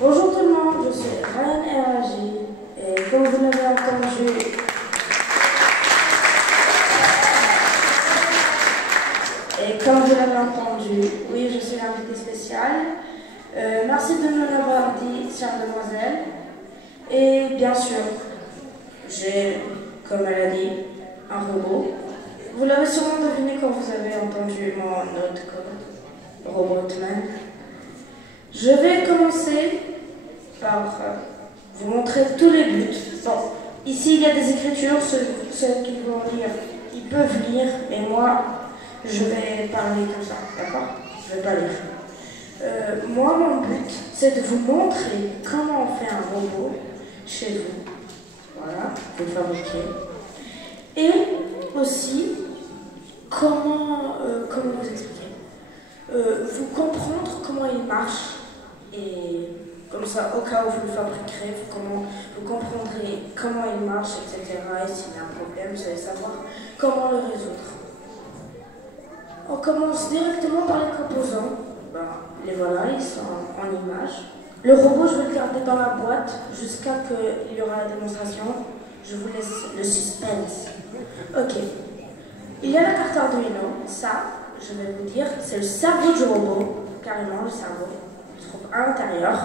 Bonjour tout le monde, je suis Ryan RAJ et comme vous l'avez entendu, oui, je suis l'invité spécial. Merci de nous l'avoir dit, chère demoiselle. Et bien sûr, j'ai, comme elle a dit, un robot. Vous l'avez sûrement deviné quand vous avez entendu mon autre code, Robotman. Je vais commencer par vous montrer tous les buts. Bon, ici il y a des écritures, ceux qui vont lire, ils peuvent lire, mais moi, je vais parler comme ça, d'accord? Je vais pas lire. Moi, mon but, c'est de vous montrer comment on fait un robot chez vous. Voilà, vous le fabriquez. Et aussi, comment vous expliquer, vous comprendre comment il marche. Et comme ça, au cas où vous le fabriquerez, vous comprendrez comment il marche, etc. Et s'il y a un problème, vous allez savoir comment le résoudre. On commence directement par les composants. Les voilà, ils sont en image. Le robot, je vais le garder dans la boîte jusqu'à qu'il y aura la démonstration. Je vous laisse le suspense. Ok. Il y a la carte Arduino. Ça, je vais vous dire, c'est le cerveau du robot. Carrément, le cerveau. Il se trouve à l'intérieur.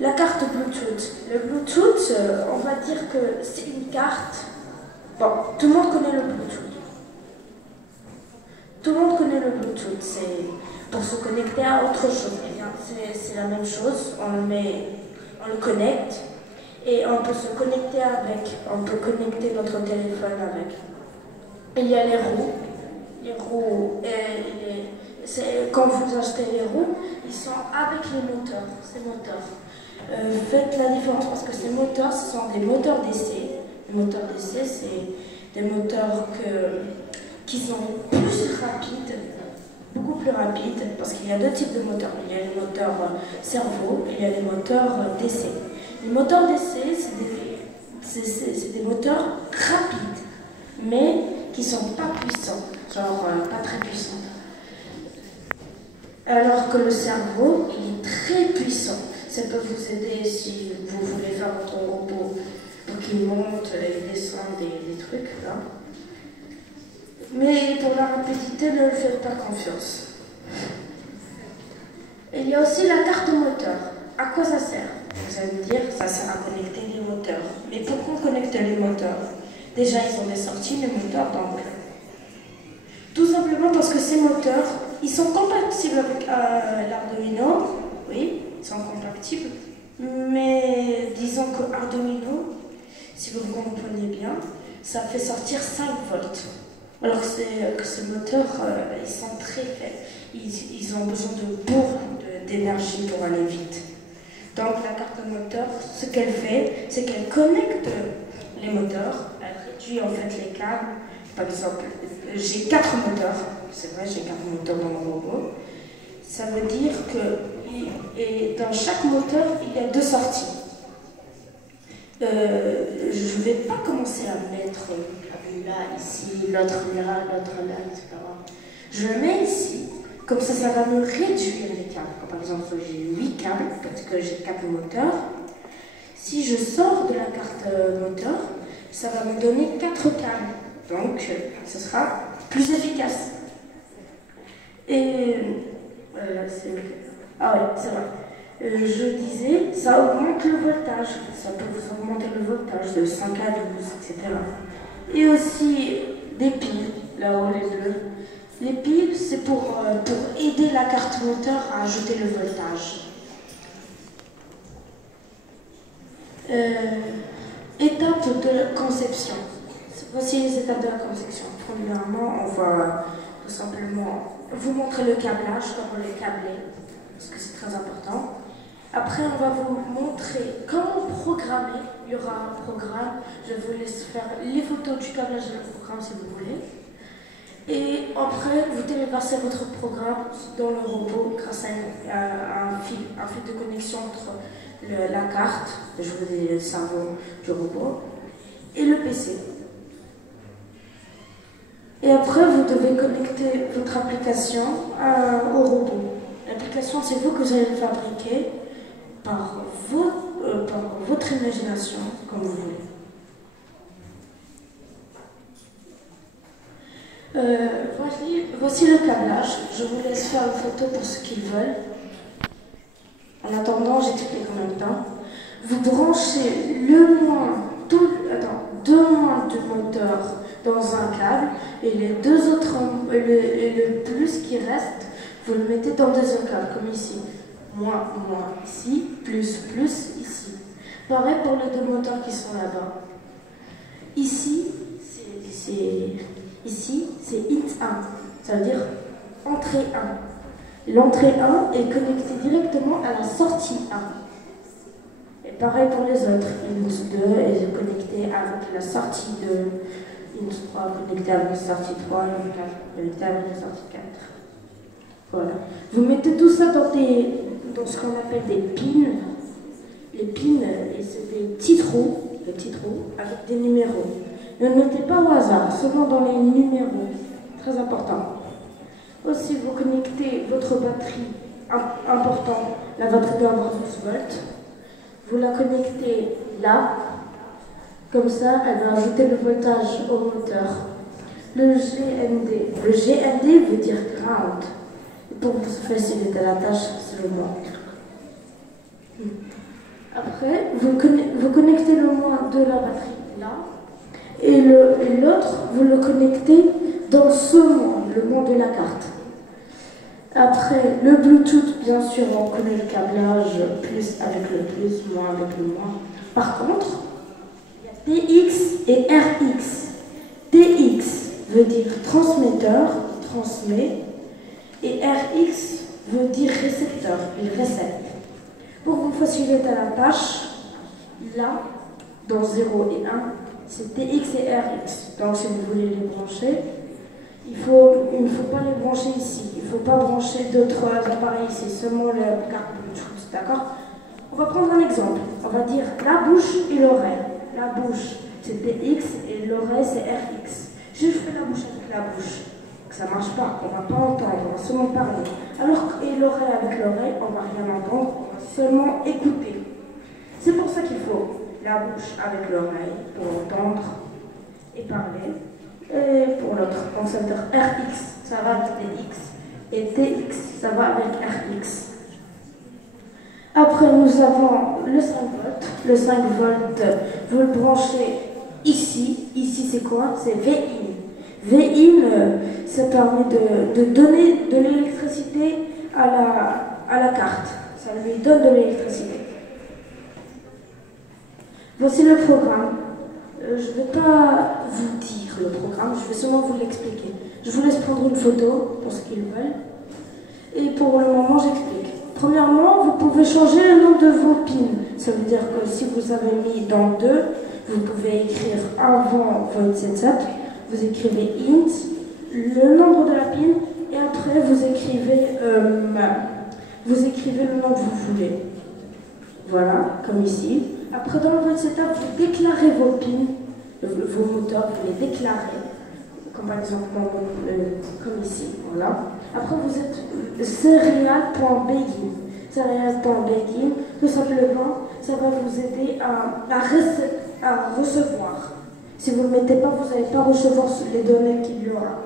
La carte Bluetooth. Le Bluetooth, on va dire que c'est une carte. Bon, tout le monde connaît le Bluetooth. Tout le monde connaît le Bluetooth, c'est pour se connecter à autre chose. Eh bien, c'est la même chose, on le connecte et on peut se connecter avec, on peut connecter notre téléphone avec. Il y a les roues. Les roues, quand vous achetez les roues, ils sont avec les moteurs, ces moteurs. Faites la différence parce que ces moteurs, ce sont des moteurs d'essai. Les moteurs d'essai, c'est des moteurs qui sont plus rapides, beaucoup plus rapides, parce qu'il y a deux types de moteurs. Il y a les moteurs cerveau et il y a les moteurs d'essai. Les moteurs d'essai, c'est des moteurs rapides, mais qui ne sont pas puissants, genre pas très puissants. Alors que le cerveau, il est très puissant. Ça peut vous aider si vous voulez faire votre robot pour qu'il monte et descende des trucs, là. Mais pour la rapidité, ne lui faites pas confiance. Il y a aussi la carte moteur. À quoi ça sert? Vous allez me dire, ça sert à connecter les moteurs. Mais pourquoi connecter les moteurs? Déjà, ils ont des sorties, les moteurs, donc. Tout simplement parce que ces moteurs, ils sont compatibles avec l'Arduino. Oui, ils sont compatibles. Mais disons que Arduino, si vous comprenez bien, ça fait sortir 5 volts. Alors que ces moteurs, ils sont très faibles. Ils ont besoin de beaucoup d'énergie pour aller vite. Donc la carte moteur, ce qu'elle fait, c'est qu'elle connecte les moteurs. Elle réduit en fait les câbles. Par exemple, j'ai 4 moteurs. C'est vrai, j'ai 4 moteurs dans mon robot. Ça veut dire que dans chaque moteur, il y a 2 sorties. Je ne vais pas commencer à mettre là, ici, l'autre là, etc. Je le mets ici, comme ça va me réduire les câbles. Par exemple, j'ai 8 câbles, parce que j'ai 4 moteurs. Si je sors de la carte moteur, ça va me donner 4 câbles. Donc, ce sera plus efficace. Et ah ouais, c'est vrai. Je disais, ça augmente le voltage. Ça peut vous augmenter le voltage de 5 à 12, etc. Et aussi des piles, là-haut les bleus. Les piles, c'est pour aider la carte moteur à ajouter le voltage. Étape de conception. Voici les étapes de la conception. Premièrement, on va tout simplement vous montrer le câblage, comment les câbler, parce que c'est très important. Après, on va vous montrer comment programmer. Il y aura un programme. Je vous laisse faire les photos du câblage et le programme si vous voulez. Et après, vous téléversez votre programme dans le robot grâce à un fil de connexion entre la carte, je vous dis le cerveau du robot, et le PC. Et après, vous devez connecter votre application au robot. L'application, c'est vous que vous allez le fabriquer par votre imagination, comme vous voulez. Voici le câblage. Je vous laisse faire une photo pour ceux qui veulent. En attendant, j'explique en même temps. Vous branchez deux moins du moteur dans un câble et les deux autres, et le plus qui reste, vous le mettez dans le deuxième câble, comme ici. Moins ici, plus ici. Pareil pour les deux moteurs qui sont là-bas. Ici, c'est int 1, ça veut dire entrée 1. L'entrée 1 est connectée directement à la sortie 1. Et pareil pour les autres. Int 2 est connecté avec la sortie 2. Int 3 connecté avec la sortie 3. Int 4 connecté avec la sortie 4. Voilà. Vous mettez tout ça dans ce qu'on appelle des pins. Les pins, c'est des petits trous avec des numéros. Ne le mettez pas au hasard, seulement dans les numéros. Très important. Aussi, vous connectez votre batterie, important, la batterie de 12 volts. Vous la connectez là. Comme ça, elle va ajouter le voltage au moteur. Le GND veut dire ground. Et pour vous faciliter la tâche, c'est le moins. Après, vous connectez le moins de la batterie là. Et l'autre, vous le connectez dans ce moins, le moins de la carte. Après, le Bluetooth, bien sûr, on connaît le câblage, plus avec le plus, moins avec le moins. Par contre, il y a TX et RX. TX veut dire transmetteur, transmet, et RX veut dire récepteur, il récepte. Pour vous faciliter la tâche, là, dans 0 et 1, c'est TX et RX. Donc si vous voulez les brancher, il ne faut pas les brancher ici. Il ne faut pas brancher d'autres appareils ici, seulement le carte Bluetooth. D'accord? On va prendre un exemple. On va dire la bouche et l'oreille. La bouche, c'est TX et l'oreille, c'est RX. Je fais la bouche avec la bouche. Ça ne marche pas, on ne va pas entendre, on va seulement parler. Alors que l'oreille avec l'oreille, on ne va rien entendre, on va seulement écouter. C'est pour ça qu'il faut la bouche avec l'oreille pour entendre et parler. Et pour l'autre, on va dire RX, ça va avec TX. Et TX, ça va avec RX. Après, nous avons le 5 volts. Le 5 volts, vous le branchez ici. Ici, c'est quoi? C'est VIN. VIN, ça permet de donner de l'électricité à la carte. Ça lui donne de l'électricité. Voici le programme. Je ne vais pas vous dire le programme, je vais seulement vous l'expliquer. Je vous laisse prendre une photo pour ce qu'ils veulent. Et pour le moment, j'explique. Premièrement, vous pouvez changer le nom de vos pins. Ça veut dire que si vous avez mis dans 2, vous pouvez écrire avant void setup. Vous écrivez int, le nombre de la pin, et après vous écrivez le nom que vous voulez. Voilà, comme ici. Après, dans le void setup, vous déclarez vos pins, vos moteurs, vous les déclarez. Comme par exemple, comme ici. Voilà. Après, vous êtes serial.begin. Serial.begin, tout simplement, ça va vous aider à recevoir. Si vous ne le mettez pas, vous n'allez pas recevoir les données qu'il y aura.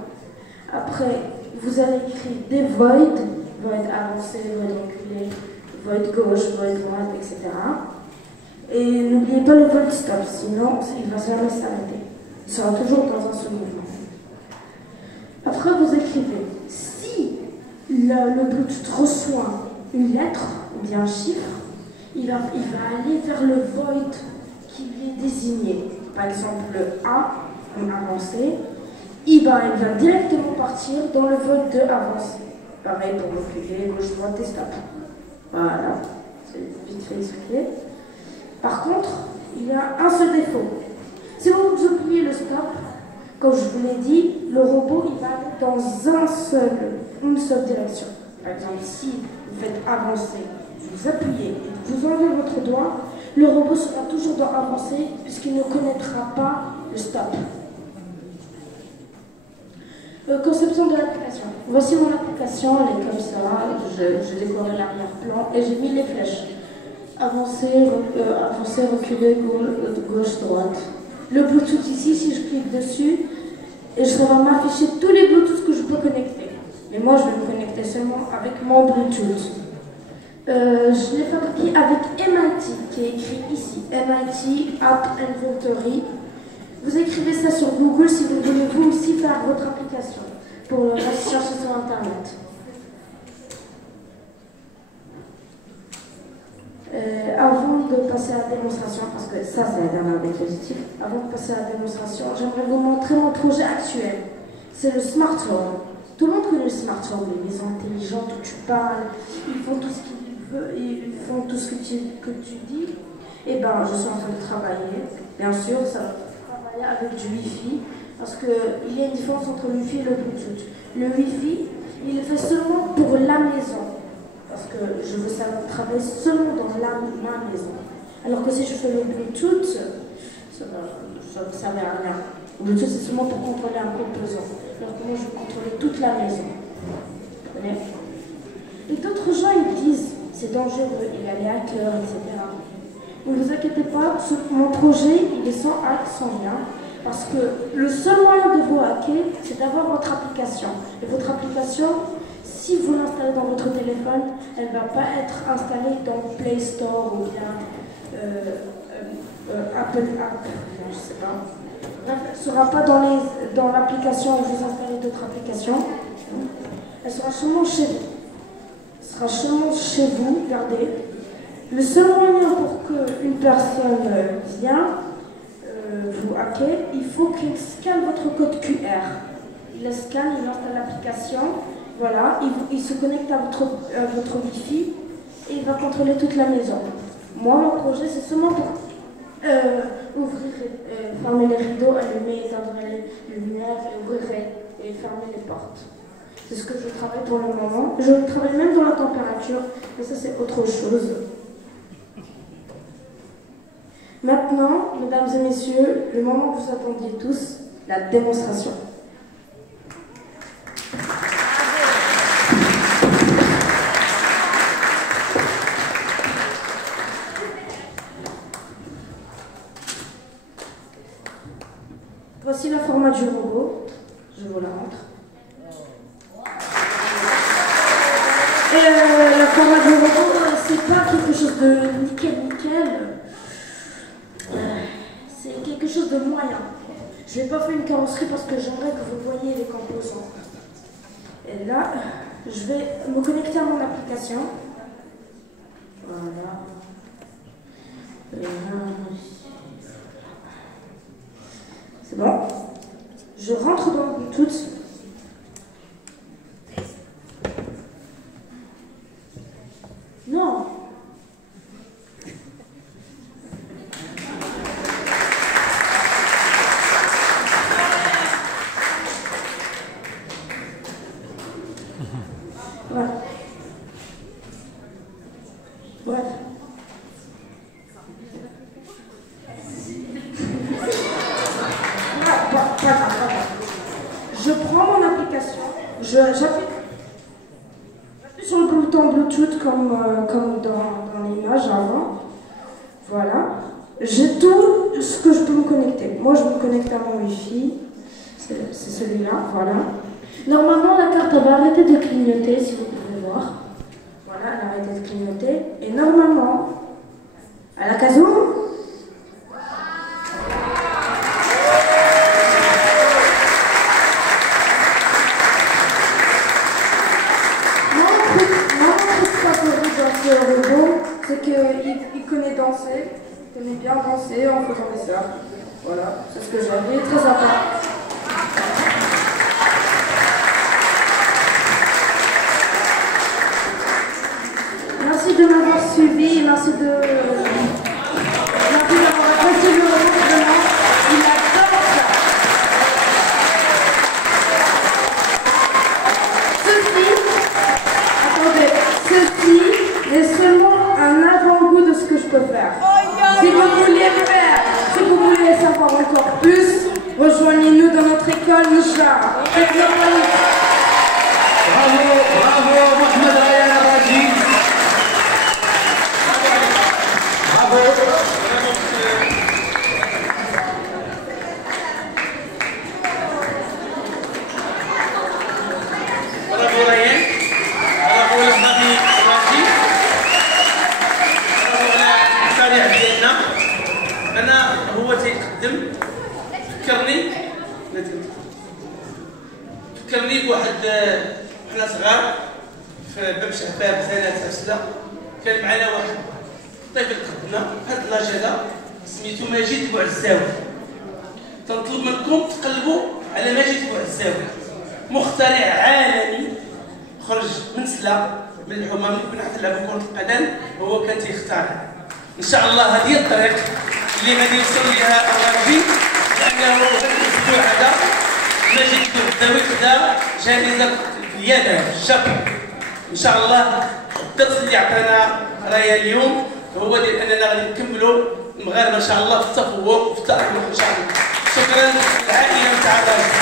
Après, vous allez écrire des void avancé, void reculé, void gauche, void droite, etc. Et n'oubliez pas le void stop, sinon il va jamais s'arrêter. Il sera toujours dans un seul mouvement. Après, vous écrivez, si le Bluetooth reçoit une lettre ou bien un chiffre, il va aller vers le void qui lui est désigné. Par exemple, le A, avancé, il va directement partir dans le void de avancé. Pareil pour reculer, gauche, droite et stop. Voilà, c'est vite fait expliqué. Par contre, il y a un seul défaut. Si vous oubliez le stop, comme je vous l'ai dit, le robot il va aller dans une seule direction. Par exemple, si vous faites avancer, vous appuyez et vous enlevez votre doigt, le robot sera toujours dans avancer puisqu'il ne connaîtra pas le stop. Conception de l'application. Voici mon application, elle est comme ça. J'ai décoré l'arrière-plan et j'ai mis les flèches. Avancer, reculer, gauche, droite. Le Bluetooth ici, si je clique dessus, et ça va m'afficher tous les Bluetooth que je peux connecter. Mais moi, je vais me connecter seulement avec mon Bluetooth. Je l'ai fabriqué avec MIT, qui est écrit ici. MIT App Inventory. Vous écrivez ça sur Google si vous voulez vous aussi faire votre application pour la chercher sur Internet. Avant de passer à la démonstration, parce que ça c'est la dernière diapositive, avant de passer à la démonstration, j'aimerais vous montrer mon projet actuel. C'est le Smart Home. Tout le monde connaît le Smart Home, les maisons intelligentes où tu parles, ils font tout ce qu'ils veulent, ils font tout ce que tu dis. Et ben, je suis en train de travailler. Bien sûr, ça va travailler avec du Wi-Fi, parce qu'il y a une différence entre le Wi-Fi et le Bluetooth. Le Wi-Fi, il est fait seulement pour la maison. Parce que je veux savoir travailler seulement dans ma maison. Alors que si je fais le Bluetooth, ça ne sert à rien. Le Bluetooth, c'est seulement pour contrôler un composant. Alors que moi, je veux contrôler toute la maison. Vous comprenez? Et d'autres gens, ils disent, c'est dangereux, il y a les hackers, etc. Ne vous inquiétez pas, mon projet, il est sans hack, sans rien. Parce que le seul moyen de vous hacker, c'est d'avoir votre application. Et votre application, si vous l'installez dans votre téléphone, elle ne va pas être installée dans Play Store ou bien Apple App, je ne sais pas. Bref, elle ne sera pas dans l'application où vous installez d'autres applications. Elle sera seulement chez vous. Elle sera seulement chez vous, regardez. Le seul moyen pour qu'une personne vienne vous hacker, il faut qu'il scanne votre code QR. Il le scanne, il installe l'application. Voilà, il se connecte à votre Wi-Fi et il va contrôler toute la maison. Moi, mon projet, c'est seulement pour ouvrir, fermer les rideaux, allumer, éteindre les lumières, ouvrir et fermer les portes. C'est ce que je travaille pour le moment. Je travaille même dans la température, mais ça, c'est autre chose. Maintenant, mesdames et messieurs, le moment que vous attendiez tous, la démonstration. Voici le format du robot. Je vous la montre. Et le format du robot, c'est pas quelque chose de nickel. C'est quelque chose de moyen. Je n'ai pas fait une carrosserie parce que j'aimerais que vous voyiez les composants. Et là, je vais me connecter à mon application. Voilà. Et là, c'est bon. Je rentre dans le Bluetooth. Non. Voilà. Bref. Je prends mon application, j'appuie sur le bouton Bluetooth comme dans l'image avant. Voilà. J'ai tout ce que je peux me connecter. Moi, je me connecte à mon Wi-Fi. C'est celui-là, voilà. Normalement, la carte va arrêter de clignoter, si vous pouvez voir. Voilà, elle a arrêté de clignoter. Et normalement, à la casou, c'est qu'il connaît danser, il connaît bien danser en faisant des surfs. Voilà, c'est ce que j'avais, très sympa. Merci de m'avoir suivi, merci d'avoir apprécié le moment, il adore ça. Ceci est seulement un avant-goût de ce que je peux faire. Si vous voulez faire, si vous voulez savoir encore plus, Rejoignez-nous dans notre école Michelin. Bravo, bravo, Mohamed Ryan Al-Raji. Bravo. برافو ريان، برافو الغادي الراجي، برافو على الفريق ديالنا. انا هو تيقدم فكرني بواحد وحنا صغار في باب شعباب سنه عسله، كان معنا واحد طفل قدنا هاد لاج هذا سميتو مجيد بوعزاوي. تنطلب منكم تقلبوا على مجيد بوعزاوي، مخترع عالمي خرج من سلا من الحمام اللي كنا حنلعبوا كرة القدم هو كان تيختارها. ان شاء الله هذه الطريق اللي غادي يوصل لها الراجي، لانه هذا الاسبوع هذا مجيد بوعزاوي خدا جائزة اليابان الجابون. ان شاء الله الدرس اللي عطانا رايا اليوم هو ديال اننا غادي نكملوا المغاربه ان شاء الله في التفوق وفي التألق ان شاء الله. شكرا للعائله نتاع الراجي.